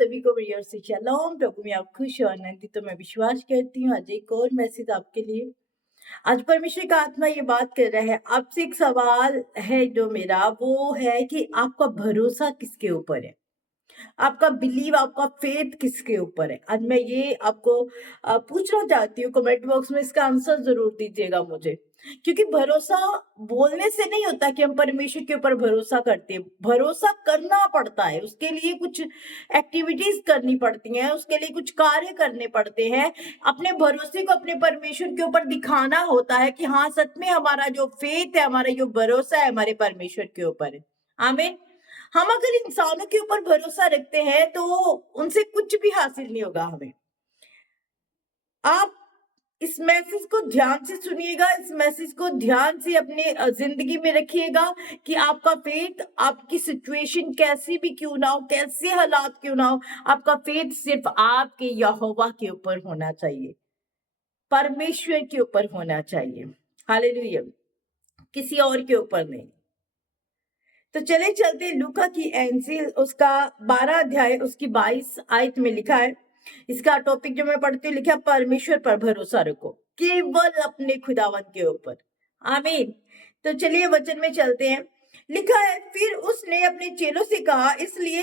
सभी को मेरी ओर से शलोम। प्रभु में आप खुश और आनंदित तो मैं विश्वास करती हूँ। आज एक और मैसेज आपके लिए। आज परमेश्वर का आत्मा ये बात कर रहा है आपसे। एक सवाल है जो मेरा, वो है कि आपका भरोसा किसके ऊपर है? आपका बिलीव, आपका फेथ किसके ऊपर है? आज मैं ये आपको पूछना चाहती हूँ। कमेंट बॉक्स में इसका आंसर जरूर दीजिएगा मुझे, क्योंकि भरोसा बोलने से नहीं होता कि हम परमेश्वर के ऊपर भरोसा करते हैं। भरोसा करना पड़ता है, उसके लिए कुछ एक्टिविटीज करनी पड़ती हैं, उसके लिए कुछ कार्य करने पड़ते हैं। अपने भरोसे को अपने परमेश्वर के ऊपर दिखाना होता है कि हाँ, सच में हमारा जो फेथ है, हमारा जो भरोसा है, हमारे परमेश्वर के ऊपर है। आमीन। हम अगर इंसानों के ऊपर भरोसा रखते हैं तो उनसे कुछ भी हासिल नहीं होगा हमें। आप इस मैसेज को ध्यान से सुनिएगा, इस मैसेज को ध्यान से अपने जिंदगी में रखिएगा कि आपका फेथ, आपकी सिचुएशन कैसी भी क्यों ना हो, कैसे हालात क्यों ना हो, आपका फेथ सिर्फ आपके यहोवा के ऊपर होना चाहिए, परमेश्वर के ऊपर होना चाहिए। हालेलुया, किसी और के ऊपर नहीं। तो चले चलते लूका की इंजील, उसका 12 अध्याय, उसकी 22 आयत में लिखा है। इसका टॉपिक जो मैं पढ़ती हूँ, लिखा परमेश्वर पर भरोसा रखो, केवल अपने खुदावन के ऊपर। आमीन। तो चलिए वचन में चलते हैं। लिखा है, फिर उसने अपने चेलों से कहा, इसलिए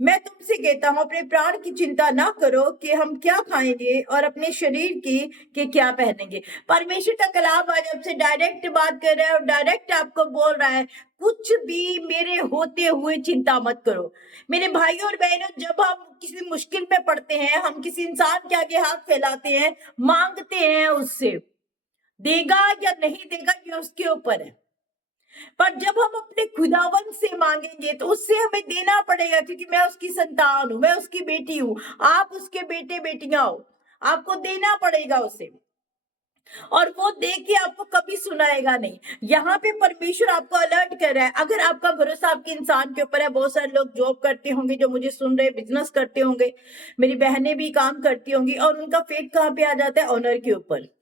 मैं तुमसे कहता हूँ, अपने प्राण की चिंता ना करो कि हम क्या खाएंगे और अपने शरीर की कि क्या पहनेंगे। परमेश्वर का कलाम आज आपसे डायरेक्ट बात कर रहा है और डायरेक्ट आपको बोल रहा है, कुछ भी मेरे होते हुए चिंता मत करो। मेरे भाइयों और बहनों, जब हम किसी मुश्किल में पड़ते हैं, हम किसी इंसान के आगे हाथ फैलाते हैं, मांगते हैं उससे, देगा या नहीं देगा ये उसके ऊपर है। पर जब हम अपने खुदावन से मांगेंगे तो उससे हमें देना पड़ेगा, क्योंकि मैं उसकी संतान हूं, मैं उसकी बेटी हूं, आप उसके बेटे बेटियां हो। आपको देना पड़ेगा उसे, और वो दे के आपको कभी सुनाएगा नहीं। यहाँ पे परमेश्वर आपको अलर्ट कर रहा है। अगर आपका भरोसा आपके इंसान के ऊपर है, बहुत सारे लोग जॉब करते होंगे जो मुझे सुन रहे, बिजनेस करते होंगे, मेरी बहनें भी काम करती होंगी, और उनका फेथ कहाँ पे आ जाता है? ऑनर के ऊपर।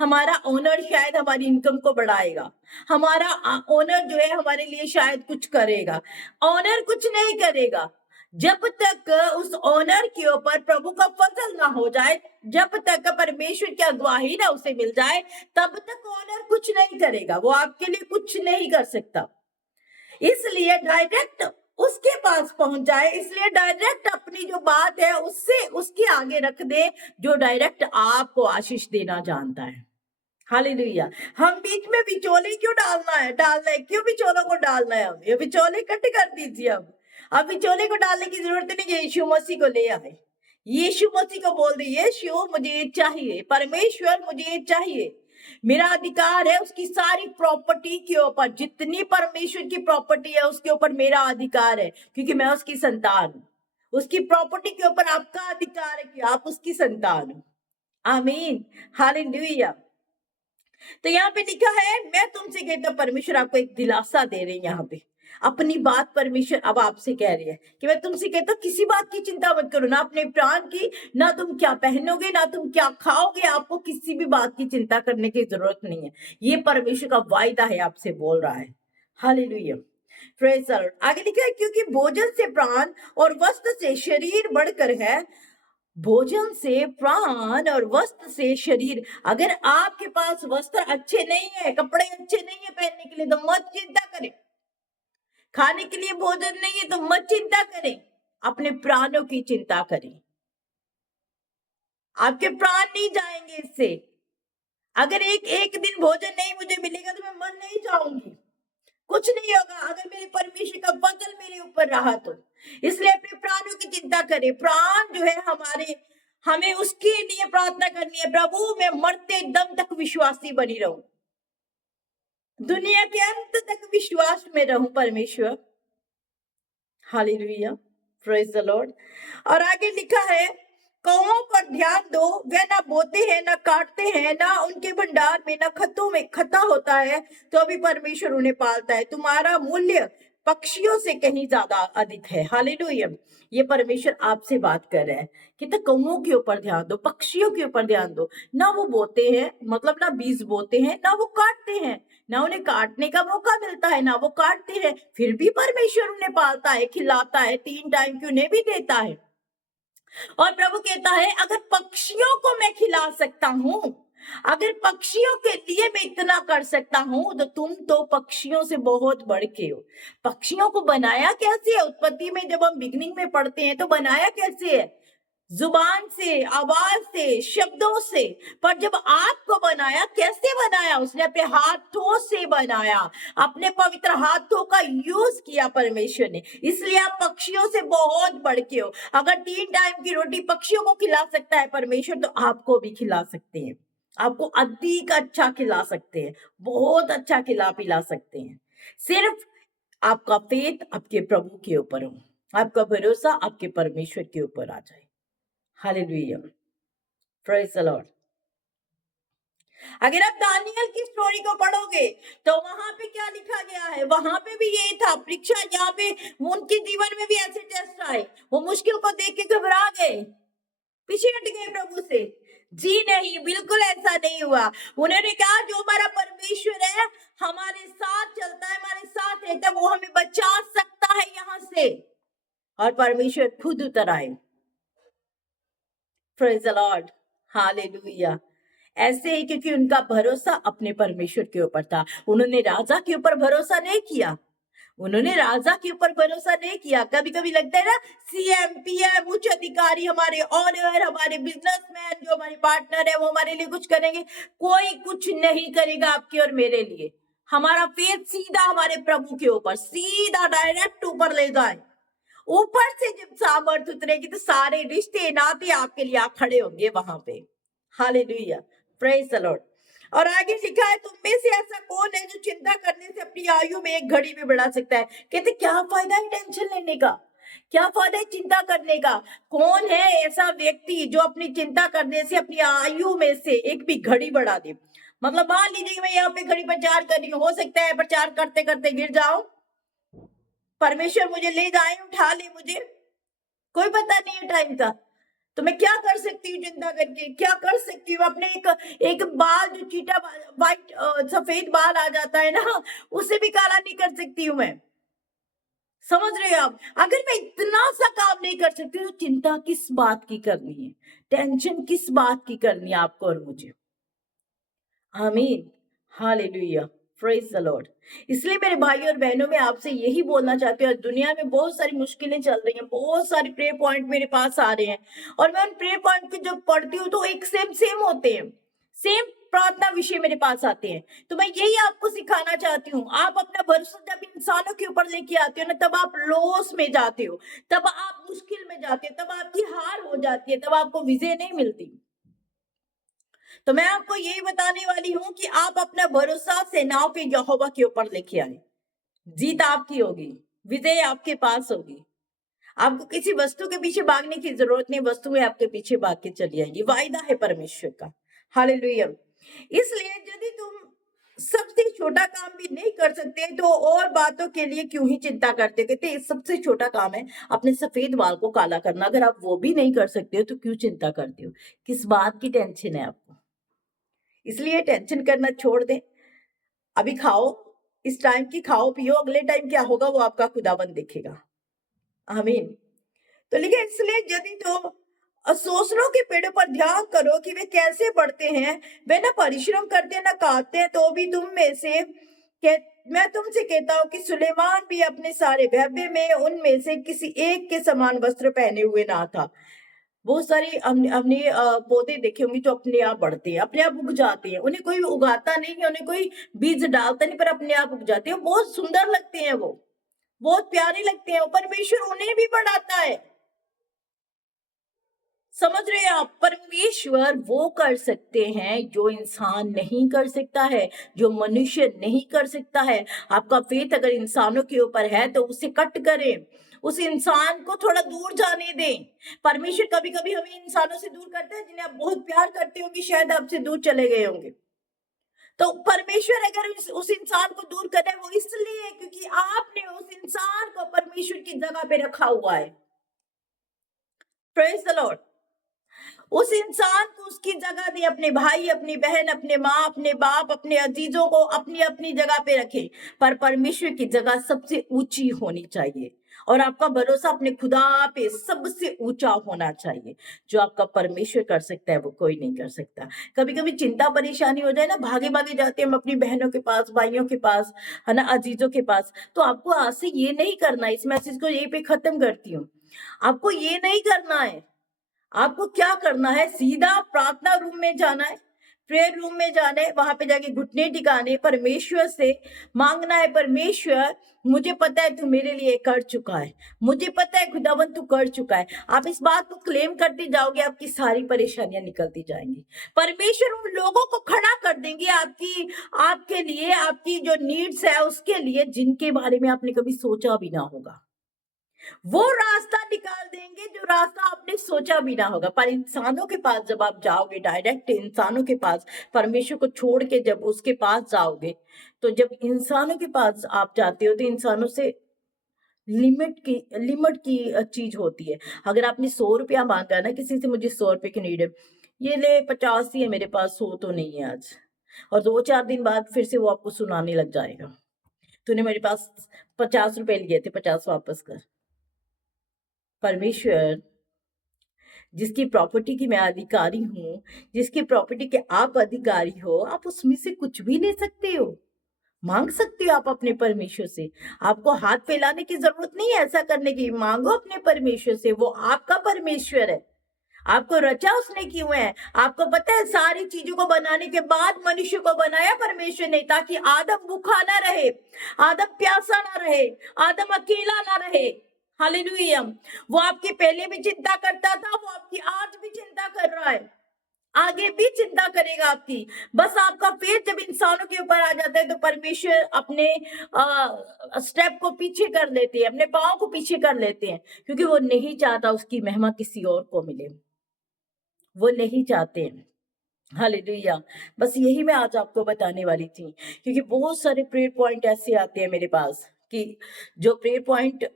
हमारा ओनर शायद हमारी इनकम को बढ़ाएगा, हमारा ओनर जो है हमारे लिए शायद कुछ करेगा। ओनर कुछ नहीं करेगा जब तक उस ओनर के ऊपर प्रभु का फजल ना हो जाए, जब तक परमेश्वर की अगुवाही ना उसे मिल जाए, तब तक ओनर कुछ नहीं करेगा, वो आपके लिए कुछ नहीं कर सकता। इसलिए डायरेक्ट उसके पास पहुंच जाए, इसलिए डायरेक्ट अपनी जो बात है उससे उसके आगे रख दे, जो डायरेक्ट आपको आशीष देना जानता है। हालेलुया। हम बीच में विचोले क्यों डालना है, क्यों विचोलों को डालना है? हम ये विचोले कट कर दीजिए। अब विचोले को डालने की जरूरत नहीं है। यीशु मसीह को ले आए, यीशु मसीह को बोल दे, यीशु मुझे ये चाहिए, परमेश्वर मुझे ये चाहिए, मेरा अधिकार है उसकी सारी प्रॉपर्टी के ऊपर। जितनी परमेश्वर की प्रॉपर्टी है उसके ऊपर मेरा अधिकार है, क्योंकि मैं उसकी संतान हूं। उसकी प्रॉपर्टी के ऊपर आपका अधिकार है कि आप उसकी संतान हो। आमीन। हालेलुया। तो यहाँ पे लिखा है, मैं तुमसे कहता हूं, परमेश्वर आपको एक दिलासा दे रहे हैं। यहाँ पे अपनी बात परमेश्वर अब आपसे कह रही है कि मैं तुमसे कहता हूं, किसी बात की चिंता मत करो, ना अपने प्राण की, ना तुम क्या पहनोगे, ना तुम क्या खाओगे। आपको किसी भी बात की चिंता करने की जरूरत नहीं है। ये परमेश्वर का वायदा है, आपसे बोल रहा है। हालेलुया। Praise the Lord. आगे लिखा है, क्योंकि भोजन से प्राण और वस्त्र से शरीर बढ़कर है। भोजन से प्राण और वस्त्र से शरीर। अगर आपके पास वस्त्र अच्छे नहीं है, कपड़े अच्छे नहीं है पहनने के लिए, तो मत चिंता करें। खाने के लिए भोजन नहीं है तो मत चिंता करें, अपने प्राणों की चिंता करें। आपके प्राण नहीं जाएंगे इससे। अगर एक दिन भोजन नहीं मुझे मिलेगा तो मैं मर नहीं जाऊंगी, कुछ नहीं होगा अगर मेरे परमेश्वर का वचन मेरे ऊपर रहा तो। इसलिए अपने प्राणों की चिंता करें। प्राण जो है हमारे, हमें उसके लिए प्रार्थना करनी है, प्रभु मैं मरते दम तक विश्वासी बनी रहूं, दुनिया के अंत तक विश्वास में रहूं परमेश्वर। हालेलुया। Praise the Lord. और आगे लिखा है, कौओं पर ध्यान दो, वे ना बोते हैं ना काटते हैं, ना उनके भंडार में ना खतों में खता होता है, तो भी परमेश्वर उन्हें पालता है। तुम्हारा मूल्य पक्षियों से कहीं ज्यादा अधिक है। हालेलुया। ये परमेश्वर आपसे बात कर रहा है कि तो कौओं के ऊपर ध्यान दो, पक्षियों के ऊपर ध्यान दो। ना वो बोते हैं, मतलब ना बीज बोते हैं, ना वो काटते हैं, ना उन्हें काटने का मौका मिलता है, ना वो काटते हैं, फिर भी परमेश्वर उन्हें पालता है, खिलाता है, 3 टाइम की उन्हें भी देता है। और प्रभु कहता है अगर पक्षियों को मैं खिला सकता हूं, अगर पक्षियों के लिए मैं इतना कर सकता हूं, तो तुम तो पक्षियों से बहुत बढ़ के हो। पक्षियों को बनाया कैसे है? उत्पत्ति में जब हम बिगनिंग में पढ़ते हैं तो बनाया कैसे है? जुबान से, आवाज से, शब्दों से। पर जब आपको बनाया, कैसे बनाया? उसने अपने हाथों से बनाया, अपने पवित्र हाथों का यूज किया परमेश्वर ने। इसलिए आप पक्षियों से बहुत बढ़ के हो। अगर 3 टाइम की रोटी पक्षियों को खिला सकता है परमेश्वर, तो आपको भी खिला सकते हैं। आपको अधिक अच्छा खिला सकते हैं, बहुत अच्छा खिला पिला सकते हैं। सिर्फ आपका फेथ आपके प्रभु के ऊपर हो, आपका भरोसा आपके परमेश्वर के ऊपर आ जाए। Hallelujah, praise the Lord. अगर आप दानियल की स्टोरी को पढ़ोगे तो वहां पे क्या लिखा गया है? वहां पे भी ये था परीक्षा, यहाँ पे उनके जीवन में भी ऐसे टेस्ट आए। वो मुश्किल को देख के घबरा गए, पीछे हट गए प्रभु से। जी नहीं, बिल्कुल ऐसा नहीं हुआ। उन्होंने कहा जो हमारा परमेश्वर है हमारे साथ चलता है, हमारे साथ रहता है, वो हमें बचा सकता है यहाँ से। और परमेश्वर खुद उतर आए। Praise the Lord, hallelujah. ऐसे ही क्योंकि उनका भरोसा अपने परमेश्वर के ऊपर था। उन्होंने राजा के ऊपर भरोसा नहीं किया, उन्होंने राजा के ऊपर भरोसा नहीं किया। कभी कभी लगता है ना, सीएम, पीएम, उच्च अधिकारी, हमारे ऑनर, हमारे बिजनेसमैन, जो हमारे पार्टनर है, वो हमारे लिए कुछ करेंगे। कोई कुछ नहीं करेगा आपके और मेरे लिए। हमारा फेथ सीधा हमारे प्रभु के ऊपर, सीधा डायरेक्ट ऊपर ले जाए। ऊपर से जब सामर्थ उतरेगी तो सारे रिश्ते नाते आपके लिए आप खड़े होंगे वहां पे। Hallelujah, praise the Lord. और आगे लिखा है, तुम में से ऐसा कौन है जो चिंता करने से अपनी आयु में एक घड़ी भी बढ़ा सकता है? कहते क्या फायदा है टेंशन लेने का, क्या फायदा है चिंता करने का? कौन है ऐसा व्यक्ति जो अपनी चिंता करने से अपनी आयु में से एक भी घड़ी बढ़ा दे? मतलब मान लीजिए कि मैं यहाँ पे घड़ी प्रचार कर रही हूँ, हो सकता है प्रचार करते करते गिर जाऊं, परमेश्वर मुझे ले जाए, उठा ले मुझे, कोई पता नहीं है टाइम का। तो मैं क्या कर सकती हूँ चिंता करके? क्या कर सकती हूँ? अपने एक एक बाल जो चीटा व्हाइट सफेद बाल आ जाता है ना, उसे भी काला नहीं कर सकती हूँ मैं। समझ रहे हो आप? अगर मैं इतना सा काम नहीं कर सकती तो चिंता किस बात की करनी है? टेंशन किस बात की करनी है आपको और मुझे? आमीन, हालेलुया, प्रेज द लॉर्ड। इसलिए मेरे भाई और बहनों, में आपसे यही बोलना चाहती हूँ, दुनिया में बहुत सारी मुश्किलें चल रही हैं, बहुत सारे प्रे पॉइंट मेरे पास आ रहे हैं, और मैं उन प्रे पॉइंट को जब पढ़ती हूँ तो एक सेम सेम होते हैं, सेम प्रार्थना विषय मेरे पास आते हैं। तो मैं यही आपको सिखाना चाहती हूँ। आप अपना भरोसा जब इंसानों के ऊपर लेके आते हो ना, तब आप लॉस में जाते हो, तब आप मुश्किल में जाते हो, तब आपकी हार हो जाती है, तब आपको विजय नहीं मिलती। तो मैं आपको यही बताने वाली हूँ कि आप अपना भरोसा सेनाओं के यहोवा के ऊपर लेके आए। जीत आपकी होगी, विजय आपके पास होगी। आपको किसी वस्तु के पीछे भागने की जरूरत नहीं, वस्तुएं आपके पीछे भाग के चली आएंगी। वायदा है परमेश्वर का। हालेलुया। इसलिए यदि तुम सबसे छोटा काम भी नहीं कर सकते तो और बातों के लिए क्यों ही चिंता करते? कहते सबसे छोटा काम है अपने सफेद बाल को काला करना। अगर आप वो भी नहीं कर सकते हो तो क्यों चिंता करते हो? किस बात की टेंशन है आपको? इसलिए टेंशन करना छोड़ दें। अभी खाओ, इस टाइम की खाओ पियो, अगले टाइम क्या होगा वो आपका खुदाबंद देखेगा। आमीन। तो लिखे, इसलिए यदि तुम सोसरों के पेड़ों पर ध्यान करो कि वे कैसे बढ़ते हैं, वे ना परिश्रम करते ना काटते हैं, तो भी तुम में से मैं तुमसे कहता हूँ कि सुलेमान भी अपने सारे वैभव में उनमें से किसी एक के समान वस्त्र पहने हुए ना था। बहुत सारी हमने पौधे देखे होंगे जो अपने आप बढ़ते हैं, अपने आप उग जाते हैं, उन्हें कोई उगाता नहीं है, उन्हें कोई बीज डालता नहीं, पर अपने आप उग जाते हैं। बहुत सुंदर लगते हैं, वो बहुत प्यारे लगते हैं, परमेश्वर उन्हें भी बढ़ाता है। समझ रहे हैं आप? परमेश्वर वो कर सकते हैं जो इंसान नहीं कर सकता है, जो मनुष्य नहीं कर सकता है। आपका फेथ अगर इंसानों के ऊपर है तो उसे कट करें, उस इंसान को थोड़ा दूर जाने दें। परमेश्वर कभी कभी हमें इंसानों से दूर करता है जिन्हें आप बहुत प्यार करते होंगे, शायद आपसे दूर चले गए होंगे। तो परमेश्वर अगर उस इंसान को दूर कर रहा है, वो इसलिए क्योंकि आपने उस इंसान को परमेश्वर की जगह पे रखा हुआ है। Praise the Lord. उस इंसान को उसकी जगह दे, अपने भाई, अपनी बहन, अपने माँ, अपने बाप, अपने अजीजों को अपनी अपनी जगह पे रखे, पर परमेश्वर की जगह सबसे ऊंची होनी चाहिए और आपका भरोसा अपने खुदा पे सबसे ऊंचा होना चाहिए। जो आपका परमेश्वर कर सकता है वो कोई नहीं कर सकता। कभी कभी चिंता परेशानी हो जाए ना, भागे भागे जाते हैं हम अपनी बहनों के पास, भाइयों के पास, है ना, अजीजों के पास। तो आपको आज से ये नहीं करना, इस मैसेज को यही पे खत्म करती हूँ। आपको ये नहीं करना है। आपको क्या करना है, सीधा प्रार्थना रूम में जाना है, प्रेयर रूम में जाना है, वहां पे जाके घुटने टिकाने, परमेश्वर से मांगना है, परमेश्वर मुझे पता है तू मेरे लिए कर चुका है, मुझे पता है खुदावन तू कर चुका है। आप इस बात को क्लेम करते जाओगे, आपकी सारी परेशानियां निकलती जाएंगी। परमेश्वर उन लोगों को खड़ा कर देंगे आपकी, आपके लिए, आपकी जो नीड्स है उसके लिए, जिनके बारे में आपने कभी सोचा भी ना होगा। वो रास्ता निकाल देंगे जो रास्ता आपने सोचा भी ना होगा। पर इंसानों के पास जब आप जाओगे, डायरेक्ट इंसानों के पास, परमेश्वर को छोड़ के जब उसके पास जाओगे, तो जब इंसानों के पास आप जाते हो तो इंसानों से लिमिट की चीज होती है। अगर आपने 100 रुपया मांगा ना किसी से, मुझे 100 रुपए की नीड है, ये ले 50 ही है मेरे पास, 100 तो नहीं है आज, और 2-4 दिन बाद फिर से वो आपको सुनाने लग जाएगा, तूने मेरे पास 50 रुपए लिए थे, 50 वापस कर। परमेश्वर जिसकी प्रॉपर्टी की मैं अधिकारी हूँ, जिसकी प्रॉपर्टी के आप अधिकारी हो, आप उसमें से कुछ भी ले सकते हो, मांग सकते हो आप अपने परमेश्वर से। आपको हाथ फैलाने की जरूरत नहीं है ऐसा करने की, मांगो अपने परमेश्वर से, वो आपका परमेश्वर है। आपको रचा उसने क्यों है? आपको पता है सारी चीजों को बनाने के बाद मनुष्य को बनाया परमेश्वर ने, ताकि आदम भूखा ना रहे, आदम प्यासा ना रहे, आदम अकेला ना रहे। हालेलुया। वो आपकी पहले भी चिंता करता था, वो आपकी आज भी चिंता कर रहा है, आगे भी चिंता करेगा आपकी। बस आपका फेथ जब इंसानों के ऊपर आ जाता है तो परमेश्वर अपने स्टेप को पीछे कर लेते हैं, अपने पाँव को पीछे कर लेते हैं, क्योंकि वो नहीं चाहता उसकी महिमा किसी और को मिले, वो नहीं चाहते हैं। हालेलुया। बस यही मैं आज आपको बताने वाली थी, क्योंकि बहुत सारे प्रेयर पॉइंट ऐसे आते हैं मेरे पास कि जो प्रेयर पॉइंट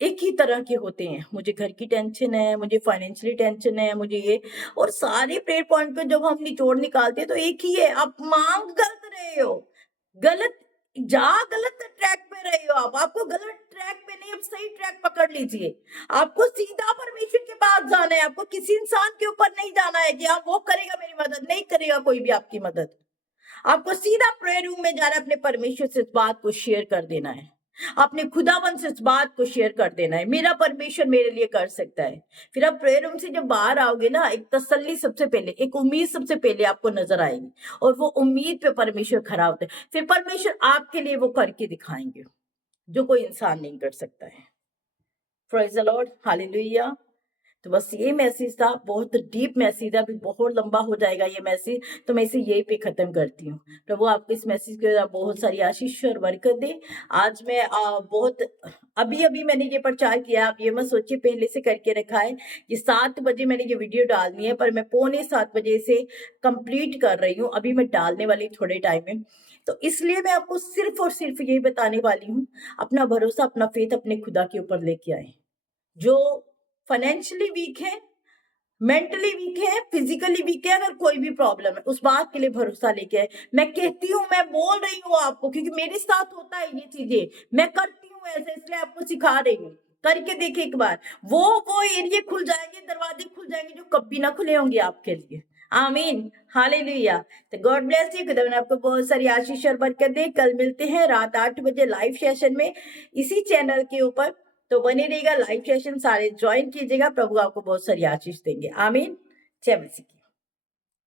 एक ही तरह के होते हैं। मुझे घर की टेंशन है, मुझे फाइनेंशियली टेंशन है, मुझे ये, और सारे प्रेयर पॉइंट पे जब हम निचोड़ निकालते हैं तो एक ही है, आप मांग गलत रहे हो, गलत गलत ट्रैक पे रहे हो आप। आपको गलत ट्रैक पे नहीं, आप सही ट्रैक पकड़ लीजिए। आपको सीधा परमेश्वर के पास जाना है, आपको किसी इंसान के ऊपर नहीं जाना है कि आप वो करेगा मेरी मदद, नहीं करेगा कोई भी आपकी मदद। आपको सीधा प्रेयर रूम में जाना है, अपने परमेश्वर से इस बात को शेयर कर देना है, अपने खुदावन से इस बात को शेयर कर देना है, मेरा परमेश्वर मेरे लिए कर सकता है। फिर आप प्रेयर रूम से जब बाहर आओगे ना, एक तसल्ली सबसे पहले, एक उम्मीद सबसे पहले आपको नजर आएगी, और वो उम्मीद पे परमेश्वर खरा होता है। फिर परमेश्वर आपके लिए वो करके दिखाएंगे जो कोई इंसान नहीं कर सकता है। Praise the Lord, hallelujah. तो बस ये मैसेज था, बहुत डीप मैसेज है, अभी बहुत लंबा हो जाएगा ये मैसेज, तो मैं इसे यही पे खत्म करती हूँ। प्रभु आपको इस मैसेज के द्वारा बहुत सारी आशीष और बरकत दे। आज मैं बहुत अभी अभी मैंने ये प्रचार किया, आप ये मत सोचिए पहले से करके रखा है। ये 7 बजे मैंने ये वीडियो डालनी है, पर मैं 6:45 से कंप्लीट कर रही हूँ, अभी मैं डालने वाली थोड़े टाइम में। तो इसलिए मैं आपको सिर्फ और सिर्फ यही बताने वाली हूँ, अपना भरोसा, अपना फेथ अपने खुदा के ऊपर लेके आए। जो फाइनेंशियली वीक है, मेंटली वीक है, फिजिकली वीक है, अगर कोई भी प्रॉब्लम है, उस बात के लिए भरोसा लेके आए। मैं कहती हूँ, मैं बोल रही हूँ आपको, क्योंकि मेरे साथ होता है ये चीजें, मैं करती हूँ ऐसे, इसलिए आपको सिखा रही हूँ। करके देखिए एक बार, वो एरिया खुल जाएंगे, दरवाजे खुल जाएंगे जो कभी ना खुले होंगे आपके लिए। आमीन, हालेलुया। तो गॉड ब्लेस यू, खुदा आपको बहुत सारी आशीष और बरकत दे। कल मिलते हैं रात 8 बजे लाइव सेशन में, इसी चैनल के ऊपर। तो बने रहेगा, लाइव सेशन सारे ज्वाइन कीजिएगा, प्रभु आपको बहुत सारी आशीष देंगे। आमीन। जय मसीह की।